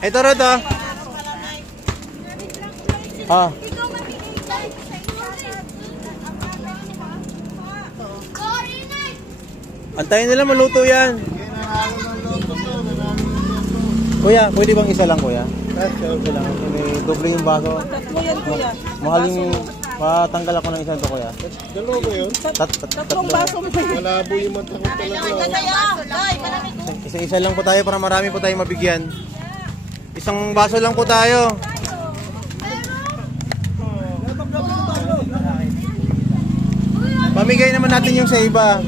Ito rin to. Ah. Antayin nila maluto yan. Kuya, pwede bang isa lang kuya? Isa lang. Doble yung baso. Tatlo yan kuya. Mahal yung matanggal ako ng isang to kuya. Dalawa ba yun? Tatlong baso mo. Malabo yung mata ko talaga. Isa-isa lang po tayo para marami po tayong mabigyan. Isang baso lang po tayo. Pamigay naman natin yung sa iba.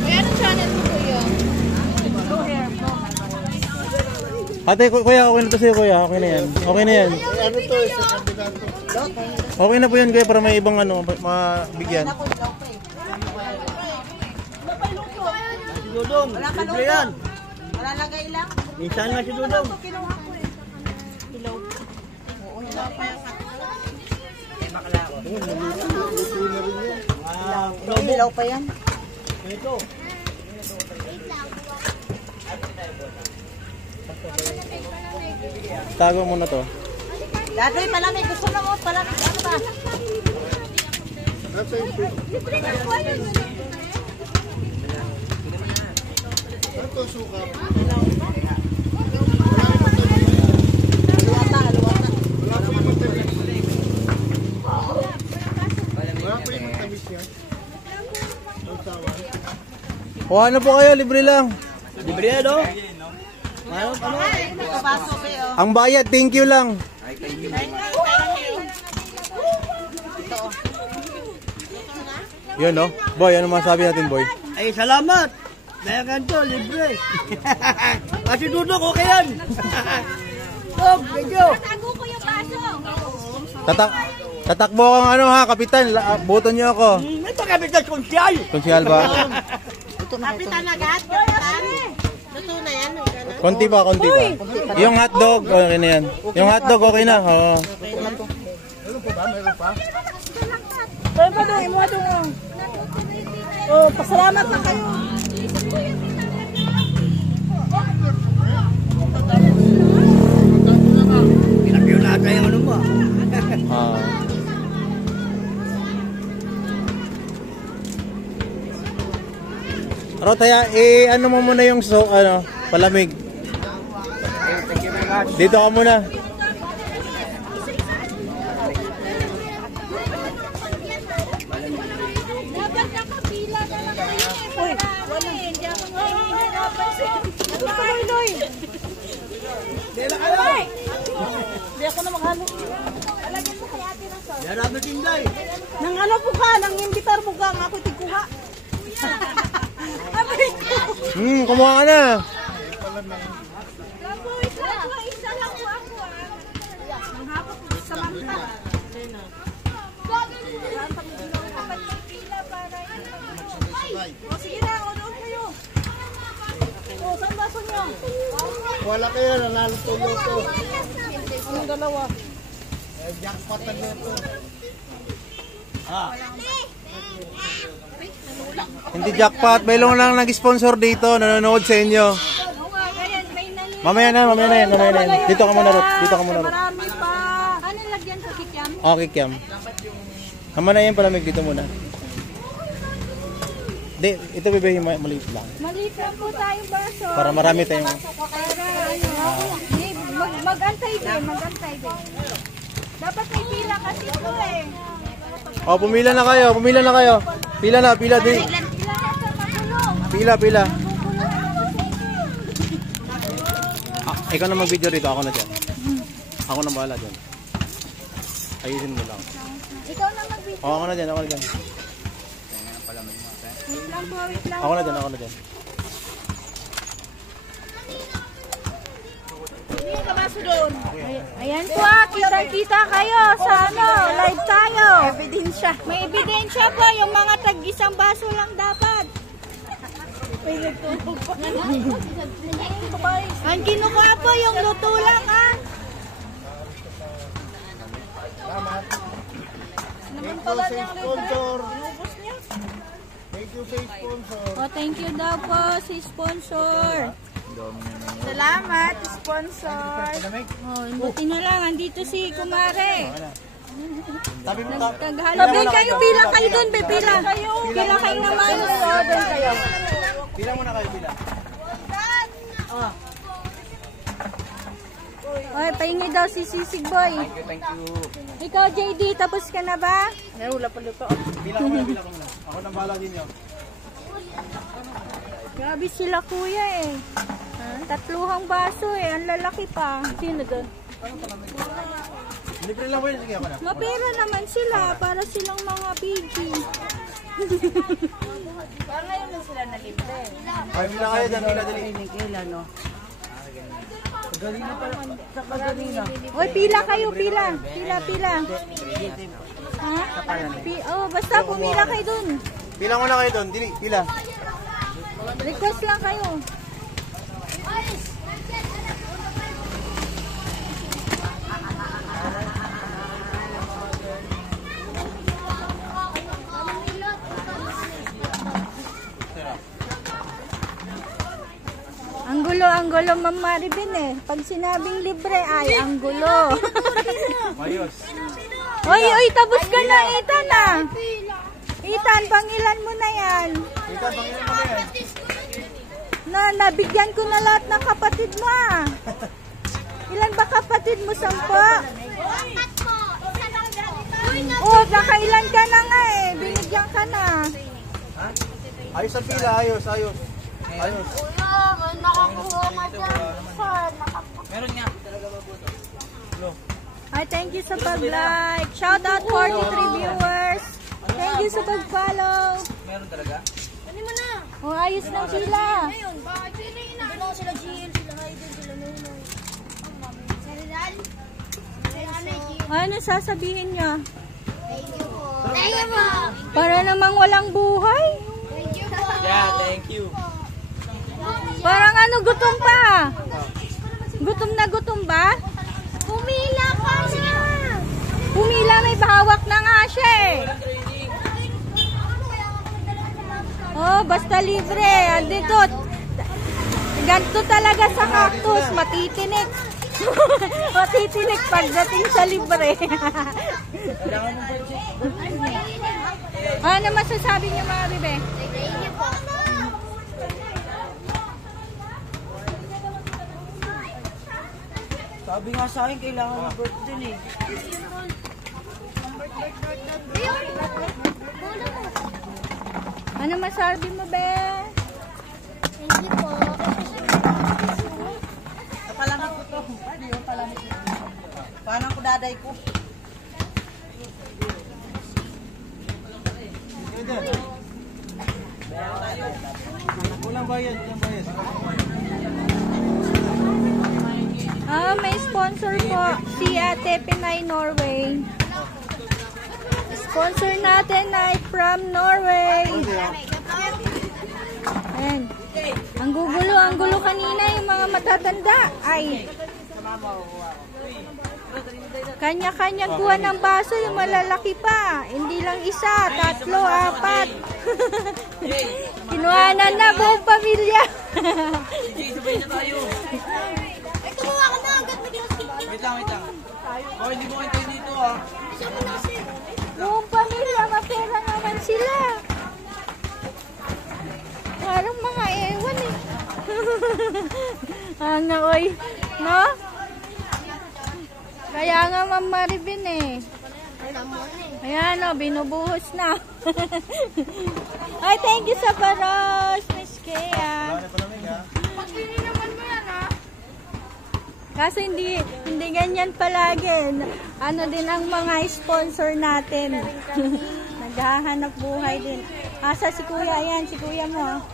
Kuya, anong channel mo kuya? Ate, kuya, okay na to sa'yo kuya. Okay na yan. Okay na yan. Ano to? Isa kandidato. Okay na po yan kuya para may ibang ano, mabigyan. Si Dudong, libre yan. Malalagay lang. Minsan nga si Dudong. Kinuha ko eh. Ilaw. Oo, wala pa yung ilaw pa yan. Ito. Tago muna to. Dati, palamig. Gusto na mo. Palamig. Ano ba? Nasa yung ito, suka. Aluwata, aluwata. Wala pa yung matamis yan. Kuha na po kayo, libre lang. Libre yan, no? Ito baso kayo. Ang bayad, thank you lang. Yun no? Boy, ano masabi natin boy? Ay, salamat. Dahil ganito, libre. Kasi Dudong, okay yan. Dog, thank you. Tago ko yung baso. Tatakbo kang ano ha, kapitan. Buto niyo ako. May pagkabitas konsyal. Konsyal ba? Kapitan agad. Kapitan. Luto na yan. Konti ba? Yung hotdog, okay na yan. Yung hotdog, okay na. Oo. Meron pa ba? Meron pa? Kaya pa doon, imuha doon. Oh, pasalamat na kayo. Pinagyo natin yung ano mo. Rotaya, ano mo muna yung palamig. Dito ka muna. Dapat nakapila na lang kayo. Uy, wala. Hindi ako mahihirapan. Loy. Dela kayo. Hindi ako na maghalo. Alagyan mo kay ate ng sauce. Yan namin tinday. Nang ano po ka, nang imbitar mo ka, nga ako'y tigkuha. Kumuha ka na. Isa lang po ako. Nang hapot ko sa manta. O sige na, o doon kayo. O, saan baso nyo? Wala kayo, nanalo to luto. Anong dalawa? Jackpot na luto. Hindi jackpot. May lang nag-sponsor dito. Nanonood sa inyo. Mamaya na yan. Dito ka muna, Ruth. Dito ka muna, Ruth. Marami pa. Ano lagyan ko, Kikiam? Okay, Kiam. Tama na yan palamig dito muna. Di, ito bebe, maliit lang. Maliit lang po tayong baso. Para marami tayong... Para ano, mag-antay din. Dapat may pila kasi ito eh. Oh, pumila na kayo. Pila din. Pila. Ikaw na mag-video dito, ako na dyan. Ako na bahala dyan. Ayusin mo lang. Ikaw na mag-video. Ako na dyan. Wait lang po, wait lang. Ako na dyan. Hindi ka baso doon. Ayan po, kitang-kita kayo sa live tayo. Ebidensya. May ebidensya po, yung mga tag-isang baso lang dapat. Ang kinukuha po yung luto lang Naman pala niya ang Sponsor. Inubos niya. Thank you sa sponsor. Oh, thank you daw po si sponsor. Salamat, sponsor. Oh, buti na lang. Andito si Kumare. Tabi mo, Tabi kayo, pila kayo doon, be. Pila kayo. Pila kayo naman. Doon kayo. Pila muna kayo, pila. Oy, pahingi daw si Sisig Boy. Thank you. Ikaw, JD, tapos ka na ba? Wala pa luto. Pila ko muna, pila ko muna. Ako nang bahala din yun. Grabe sila kuya eh. Tatluhang baso eh. Ang lalaki pa. Sino doon? Libre lang mo yun. Sige ako na. Mapera naman sila. Para silang mga PG. Parang ngayon na sila na libre. Ay, pila kayo dyan. Pila dali. Kailan, no? Oy, pila kayo, pila. Pila. Ha? Oh, basta pumila kayo dun. Pila muna kayo doon. Dili, pila. Request lang kayo. Ang gulo, Ma'am Maribin eh. Pag sinabing libre ay ang gulo. Mayos. Oy, tapos ka na, Ethan ah. Ethan, pangilan mo na yan. Ika, pangilan mo na yan. Nabigyan ko na lahat ng kapatid mo ah. Ilan ba kapatid mo? 10? Oh, nakailan ka na nga eh. Binigyan ka na. Ayos ang pila, ayos. Ayos. Meron nga. Ay, thank you sa pag-like. Shout out 43 viewers. Thank you sa pag-follow. Meron talaga? Oh, ayos ng sila. Sila Jill, sila Hayden, sila Nuno. Ano sasabihin nyo? Thank you po. Thank you po. Para namang walang buhay? Thank you po. Yeah, thank you. Parang ano, gutom pa. Gutom na gutom ba? Pumila ka siya. Pumila, may bahawak na nga siya eh. Oh, basta libre. Andito. Ganto talaga sa cactus. Matitinik. Matitinik pagdating sa libre. Ano masasabi niyo mga bebe? Thank you po. Sabi nga sa akin, kailangan ng birthday eh. Ano masabi mo, be? Thank you po. Palamig ko to. Ano yung palamig ko? Paano ko daday ko? Walang bayad. May sponsor po si Ate Pinay Norway. Sponsor natin ay from Norway. Ayan. Ang gulo kanina yung mga matatanda ay kanya-kanya kuha ng baso yung malalaki pa. Hindi lang isa, 3, 4. Kinuhanan na buong pamilya. Sabay na tayo. Ay, kumuha ka na agad. Wait lang. Oh, hindi mo kayo dito ah. Buong pamilya, mapera naman sila. Parang mga ewan eh. Ano, oy. No? Kaya nga Ma'am Maribin eh. Ayan o, binubuhos na. Ay, thank you sa paros, Miss Kea. Kaso hindi ganyan palagi. Ano din ang mga sponsor natin. Naghahanap buhay din. Asa si Kuya? Ayan, si Kuya mo.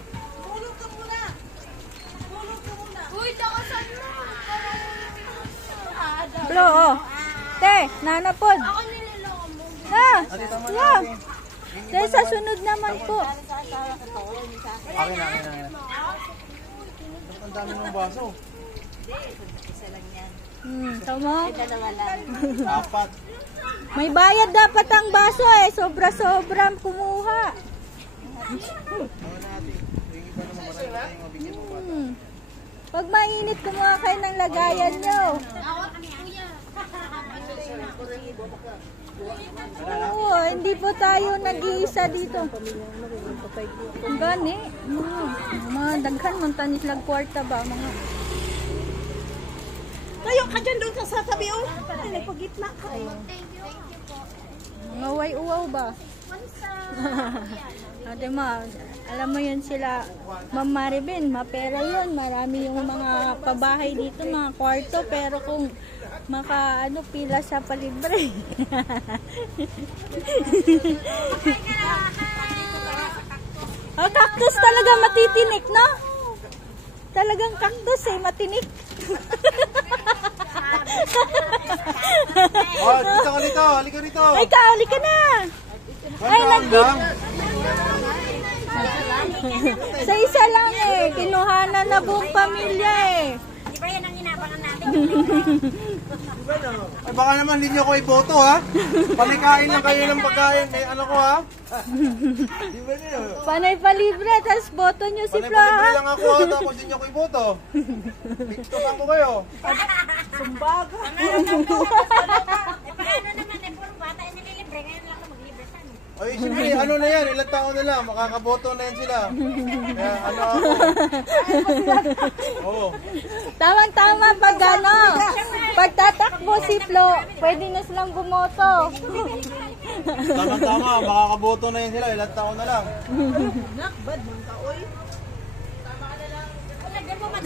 Uy, takasan mo. Blo, oh. Te, nanapod. Ako nililoko mo. Ha? Yeah. Te, sa sunod naman po. Akin na. Ang dami ng baso. Tama. 4. May bayad dapat ang baso eh. Sobra-sobra kumuha. Pag mainit, kumuha kayo ng lagayan nyo. Oo, hindi po tayo nag-iisa dito. Gani. Mga daghan, mantanis lang kwarta ba? Mga... Tayo ka dyan doon sa tabi, oh. Ay, nagpagitna ka. Mga way-uwaw ba? Ate ma, alam mo yun sila, Ma'am Maribel, mapera yun. Marami yung mga pabahay dito, mga kwarto. Pero kung pila sa palibre. Oh, cactus talaga matitinik, no? Talagang cactus matinik. Oh, dito ka dito. Halika rito. Ay, halika na. Ay, sa isa lang kinuhanan na buong pamilya Di ba yan ang inabangan natin? Ay, baka naman hindi nyo ko iboto, ha? Panikain lang kayo ng pagkain. Eh, ano ko, ha? Di ba niyo? Panay palibre, tapos boto nyo si Flo, Panay-palibre ha? lang ako, ha? Tapos hindi nyo ko iboto. Tiktokan ko kayo. Sumbaga. Paano naman puro bata ay nililibre. Ngayon lang ako maglibre sa ano. Ay, siyempre, ano na yan? Ilang taon na lang. Makakaboto na yan sila. Kaya, ano ako? Oo. Tamang-tama pag pagtatakbo si Flo, pwede na silang bumoto. Tama-tama, makakaboto na yan sila. Ilang taon na lang. Nakbad, mga kaoy.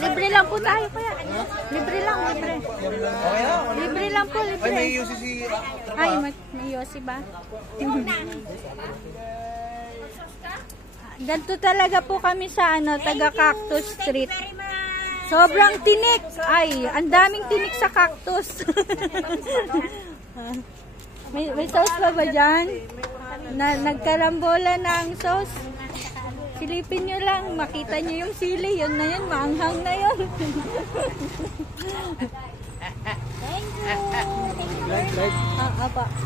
Libre lang po tayo kaya. Libre lang, libre. Okay na? Libre lang po, Ay, may libre. UCC. Ay, may yosi ba? Ganito talaga po kami sa taga Cactus Street. Sobrang tinik. Ay, ang daming tinik sa cactus. may sauce ba dyan? Nagkarambola na ang sauce. Silipin nyo lang, makita nyo yung sili, yun na yun, maanghang na yun. Thank you.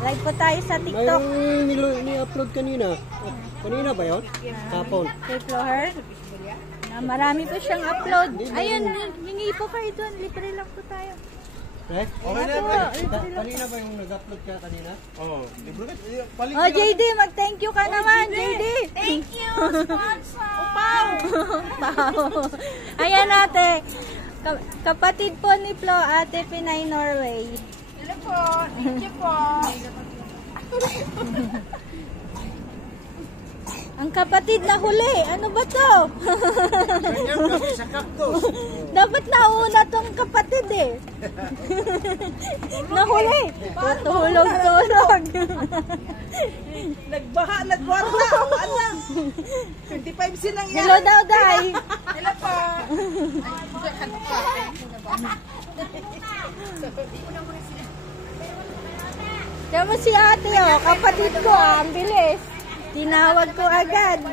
Live po tayo sa TikTok. Mayroong ni-upload kanina. Kanina ba yun? Kapon. Kay Floher. Marami po siyang upload. Ayun, hingi po kayo doon. Libre lang po tayo. Eh? Okay na, Opo, pre. libre lang. Kanina ba yung nag-upload ka kanina? Oo. Libre ka. Palig Oh, JD, mag-thank you ka naman, JD. Thank you, sponsor. Pau. Ayan ate. Kapatid po ni Flo, Ate Pinay Norway. Hello po. Thank you po. Ang kapatid na huli. Ano ba to? Ganyan kami sa cactus. Dapat nauna tong kapatid Nahuli. Tulog. Nagbaha, nagwarta. Wala. 25 sinang yan. Hello daw, Day. Hello po. Kaya mo si ate, kapatid ko, ang bilis. Tinawag ko agad.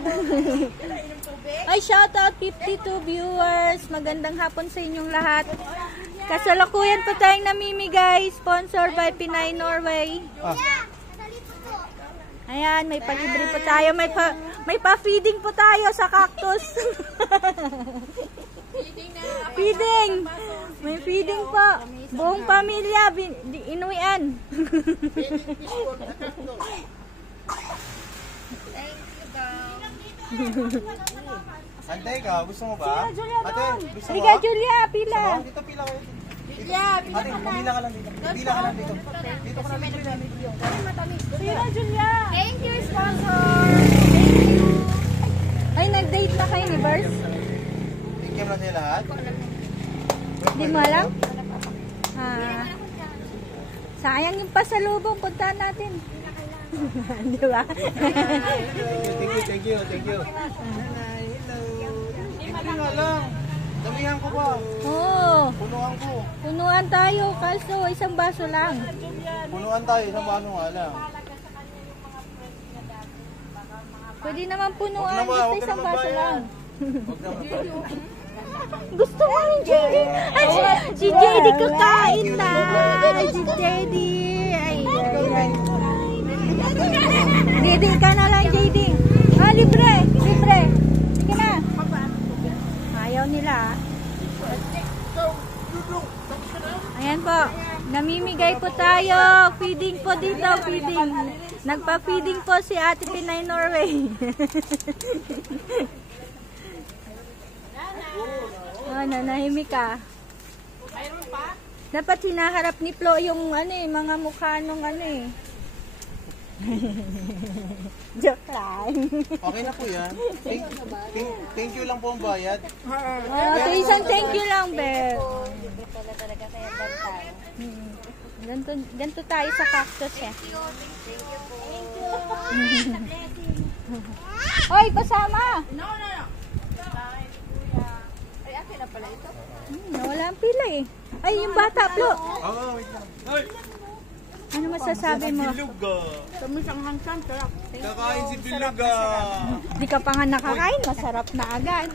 Ay, shoutout 52 viewers. Magandang hapon sa inyong lahat. Kasalukuyan po tayong namimigay. Sponsor by Pinay Norway. Ayan, may palibre po tayo. May pa-feeding po tayo sa cactus. Feeding. May feeding po. Buong pamilya. Inuwian. Ante ka, gusto mo ba? Ate, gusto mo? Liga, Julia, pila. Dito pila kayo. Ate, pumila ka lang dito. Pila ka lang dito. Dito ka na libre na libre. Sino, Julia? Thank you, sponsor. Ay, nag-date na kayo ni Bers? Tingnan na sila lahat. Hindi mo alam? Sayang yung pasalubong. Puntahan natin. Di ba? Thank you. Hindi nga lang. Damihan ko ba? Oo. Punuan ko. Punuan tayo. Kaso isang baso lang. Punuan tayo. Isang bano nga lang. Pwede naman punuan. Huwag na ba? Basta Huwag ka isang na baso magbayad. lang. Huwag naman. Gusto ko ni JD. Ay, si JD kakain na. Si JD. Ay. JD ka na lang, JD. Libre. Sige na. Ayaw nila. Ayan po. Namimigay po tayo. Feeding po dito. Feeding. Nagpa-feeding po si Ate Pinay Norway. Oh, nanahimik ka. Mayroon pa? Dapat hinaharap ni Flo yung mga mukha nung Joke lang. Okay na po yan. Thank you lang po ang bayad. Oh, so isang thank you lang, Be. Talaga kaya bantay. Ganto tayo sa cactus eh. Hoy, pasama! No. Ay, akin na pala ito. Nawala ang pila eh. Ay, yung bata, Flo. Oo, wait lang. Ano masasabi mo? Tamis ang hansan, sarap. Kakain si Biluga. Di ka pa nga nakakain, masarap na agad.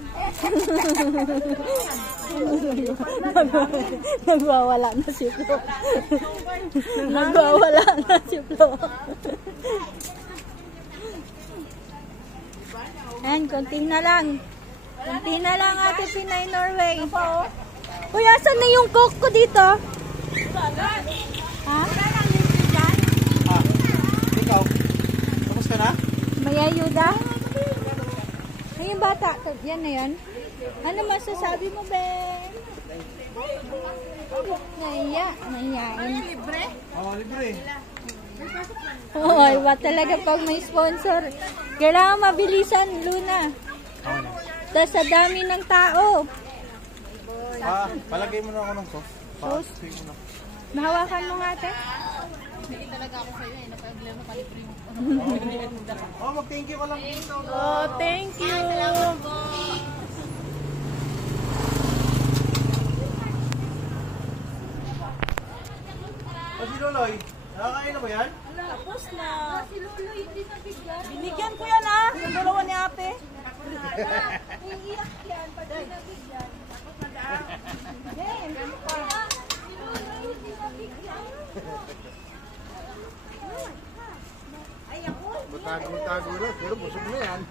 Nagwawala na si Flo. Nagwawala na si Flo. Ayan, konti na lang. Konti na lang, Ate Pinay Norway. Uy, asan na yung coke ko dito? Ha? Ikaw, tapos ka na? May ayuda? Ay, yung bata. Yan na yan. Ano masasabi mo, Ben? Nahiyain. Libre? Oo, libre. Oo, iba talaga pag may sponsor. Kailangan mabilisan, Luna. Tapos sa dami ng tao. Palagay mo na ako ng sauce. Sauce? Sige mo na. Mahawakan mo nga, ate. Hindi talaga ako sa'yo eh. Napag-laro ka libre mo. Oh, mag-thank you ka lang dito. Oh, thank you. Salamat po. Si Loloy, nakakain na ba yan? Tapos na. Si Lolo hindi nabigyan. Binigyan ko yan ah. Yung dalawa ni Ate. Iiyak yan pag nabigyan. Tago na, pero busog na yan.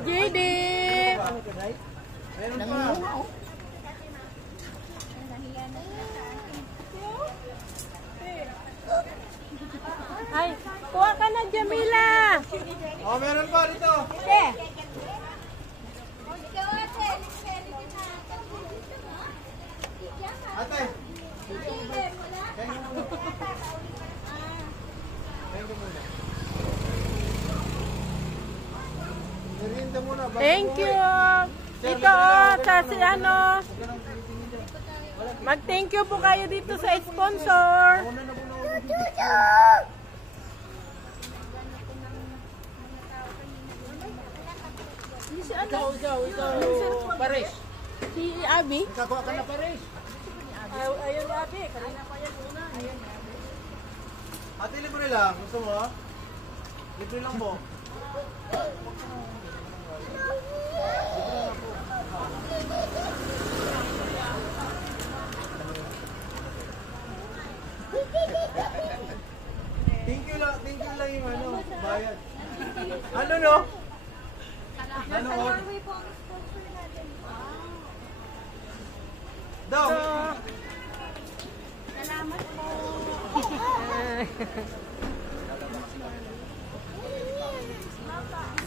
JD! Meron pa. Ay, kuha ka na, Jamila! Oh, meron pa dito. Eh! Ate. Merienda muna. Thank you! Ito, kasi mag-thank you po kayo dito sa sponsor. Ikaw, Paris. Si Abby? Kakuha ka na Paris. Ayun ni Abby, kanina pa yan una. Ate, libre lang. Gusto mo? Libre lang po. Thank you lang yung bayad. Ano no? Ano o? Daw. Salamat po.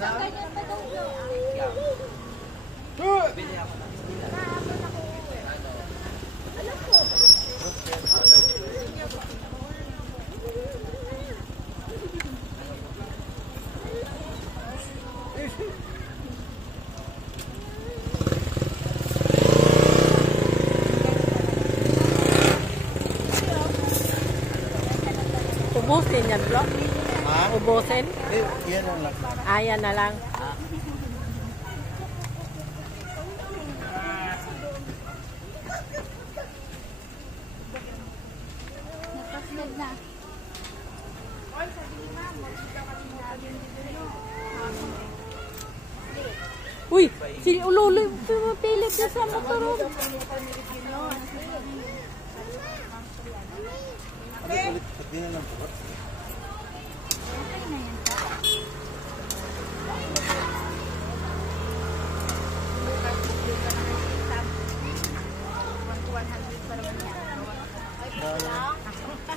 Ganyan pa daw yun. Ubusin yan, bro. Ha? Ubusin. Yan lang. Ayan na lang. Napaslog na. Uy, si Ulolo pilit dyan sa motor.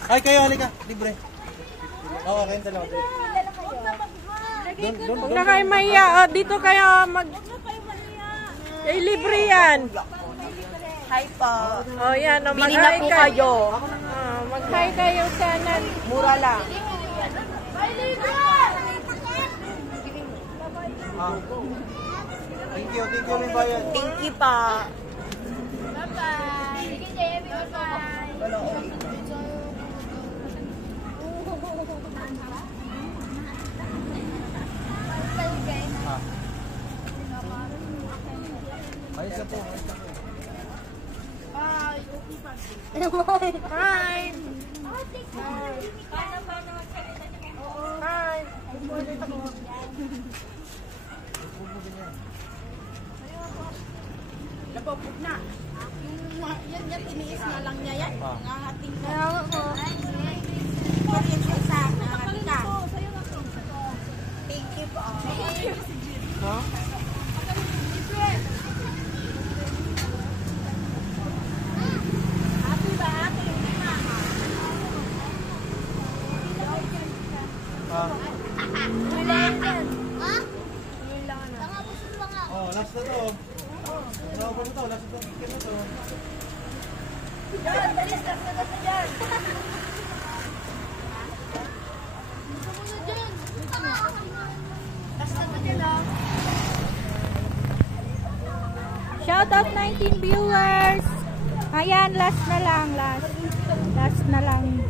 Ay, kayo, halika. Libre. Oo, kayong dalawa. Huwag na kayo mahiya. Dito kayo mag... Eh, libre yan. Hi po. Oh, yan. Bili na po kayo. Mag-hi kayo sana. Mura lang. Thank you rin bayan. Thank you pa. Ayos na po. Hi. Hi. Napapog na. Yan, tiniis na lang niya yan. Nangahating na. Pagyan siya sa nangahating ka. Thank you po. Ha? Happy ba? Happy. Oh, last na to. Ano ba ito? Last na to. Last na to. Yan, dalis lang na nasa dyan. Last na ba dyan ah? Shout out 19 viewers. Ayan, last na lang, last. Last na lang.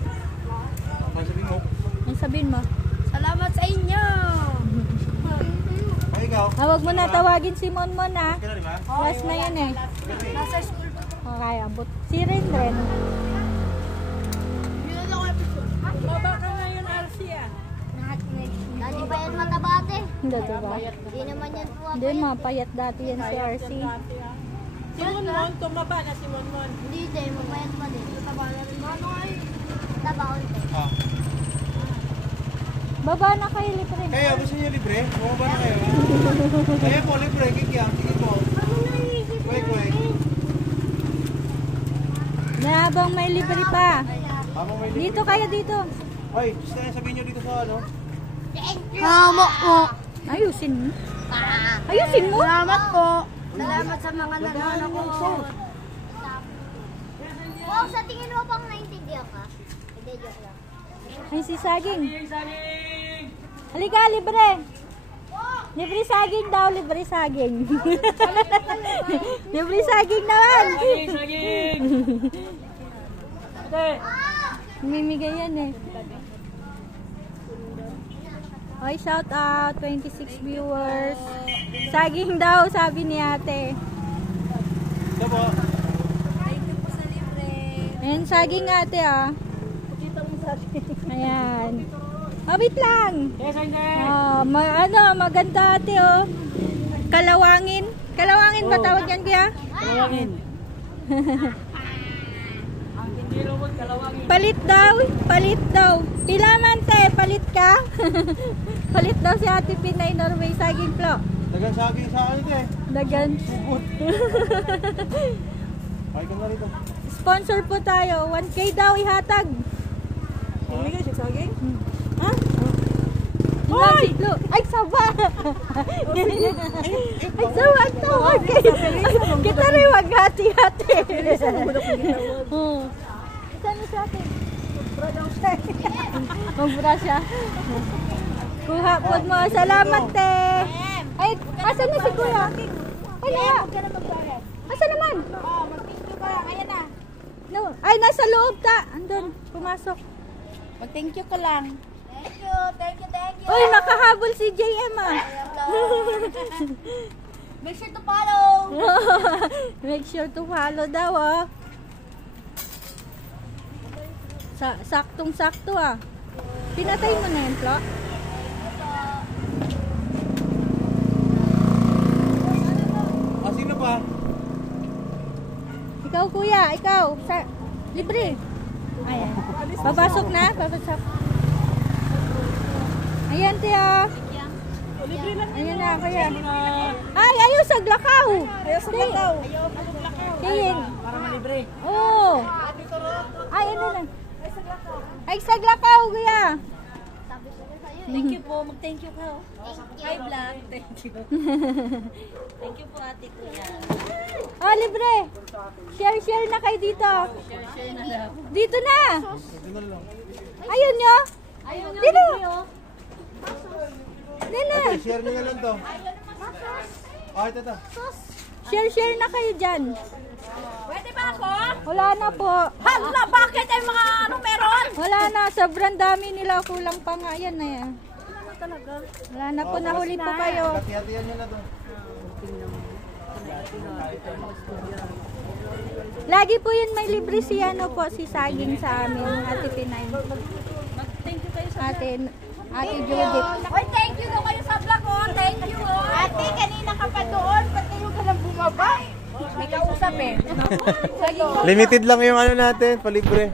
Masabihin mo? Ang sabihin mo? Salamat sa inyo. Ay, ikaw. Huwag mo na tawagin si Monmon ha. Kaya rin ba? Last na yan eh. Nasa school po. Okay, abot. Si Rendren. Baba ka ngayon, Arcia. Dati ba yan matabate? Hindi, diba? Hindi naman yan po. Hindi, mapayat dati yan si RC. Si Monmon, tumaba na si Monmon. Hindi din, mapayat pa din. Mataba na rin. Ano ay? Mataba ulit. Ah. Baba na kayo, libre. Kaya, gusto niyo libre? Bumaba na kayo. Kaya po, libre. Kikiyang. Sige po. Kwek. Na habang may libre pa. Habang may libre. Dito kayo, dito. Ay, sabihin niyo dito sa ano? Salamat po. Ayusin mo. Ayusin mo? Salamat po. Salamat sa mga nanonood. Wow, sa tingin mo bang naintindihan ka? Hindi, joke lang. Ay, si Saging. Halika, libre. Libre saging daw, libre saging. Libre saging naman. Saging! Mimigay yan eh. Oy, shout out, 26 viewers. Saging daw, sabi ni ate. Ito po. Ayan, saging ate ah. Ayan. Oh, wait lang. Oh, maganda ate oh. Kalawangin. Kalawangin ba tawag yan kuya? Kalawangin. Ang hindi lumot, kalawangin. Palit daw. Palit daw. Pilaman te, palit ka. Palit daw si Ate Pinay Norway saging plo. Dagan saging sa akin ito eh. Dagan. Ay, ka na rito. Sponsor po tayo. 1K daw ihatag. Bumigay siya saging? Ha? Hoy! Ay, saba! Ay, saba! Ang tawag kayo! Kita rin wag hati-hati! Oo. Saan mo sa atin? Magbura siya. Kuha po mo. Salamat, te! Ay, asan na si kuya? Ay, na! Asan naman? Ayan na. No. Ay, nasa loob ta! Andun, pumasok. Mag-thank you ka lang. Thank you, thank you, thank you. Uy, nakahabol si JM ah! Make sure to follow. Make sure to follow daw oh. Saktong-sakto ah. Pinatay mo na yun, Flo? kuya, ikaw. Libre. Ayan. Papasok na? Papasok. Ayan, tiya. Ayan na, kuya. Ay, ayaw sa glakaw. Ayaw sa lakaw. Tingin. Para malibre. Oo. Ay, ano na? Ay, sa glakaw, kuya. Thank you po. Mag-thank you ka. Hi, vlog. Thank you. Thank you po, ate kuya. Oh, libre. Share na kayo dito. Share na lang. Dito na. Ayun nyo. Dito. Dito. Share nyo na lang to. Ah, ito. Share na kayo dyan. Pwede ba ako? Wala na po. Hala, bakit ay mga ano meron? Wala na. Sobrang dami nila. Kulang pa nga. Yan na yan. Talaga. Wala na po. Nahuli po kayo. Hati-hatihan nyo na to. Lagi po yun may libre si ano po. Si Saging sa amin. Ate Pinay. Mag-thank you kayo sa Ate Judith. Oy, thank you daw kayo sa vlog, oh. Thank you, oh. Ate, kanina ka pa doon. Ba't kayo ka lang bumaba? May kausap eh. Limited lang yung ano natin, palibre.